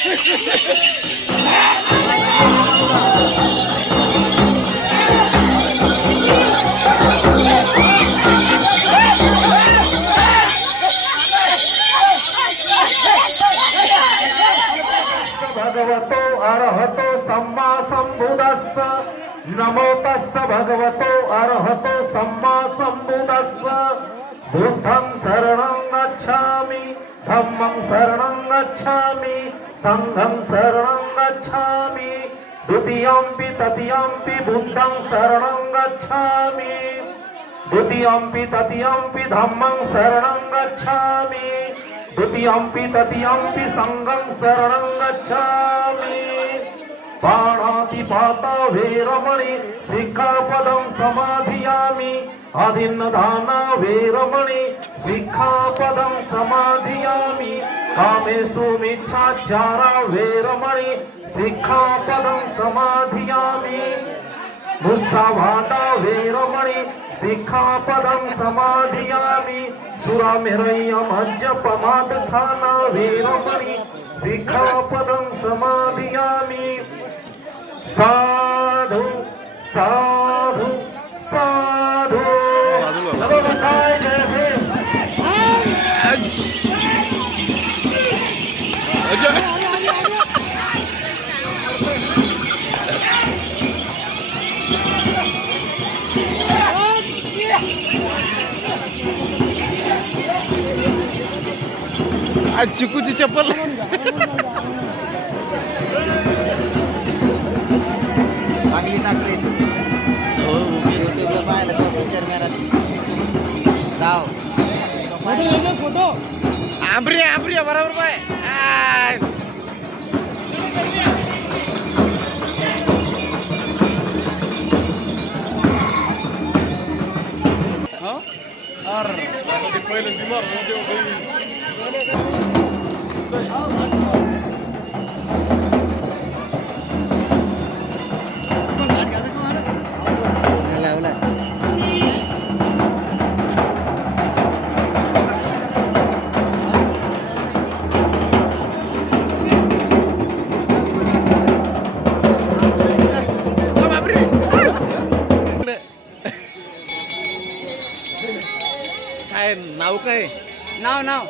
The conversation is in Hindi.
भगवत अर्हत सम्मा सम्बुदस्स। नमो तस्स भगवतो अर्हतो सम्मा सम्बुदस्स। बुद्धं सर्व ধম্মং শরণং গচ্ছামি সংঘং শরণং গচ্ছামি দ্বিতীয়ম্পি তৃতীয়ম্পি বুদ্ধং শরণং গচ্ছামি দ্বিতীয়ম্পি তৃতীয়ম্পি ধম্মং শরণং গচ্ছামি দ্বিতীয়ম্পি তৃতীয়ম্পি সংঘং শরণং গচ্ছামি पाणातिपाता वेरमणि शिक्षापदं समाधियामि। अधीनदाना वेरमणि शिक्षापदं समाधियामि। कामेषु मिच्छाचारा वेरमणि शिक्षापदं समाधियामि। वेरमणि शिक्षापदं समाधियामि। सुरामिरय्यमज्जपमादथाना वेरमणि समाधियामि। साधु साधु साधु। आज चिकूची चप्पल। युट्यूबला पाहिलं तो पिक्चर मेरा जाव आंबरी आंबरी बरोबर पाय आ. हो? और लावला नाव काय नाव नाव?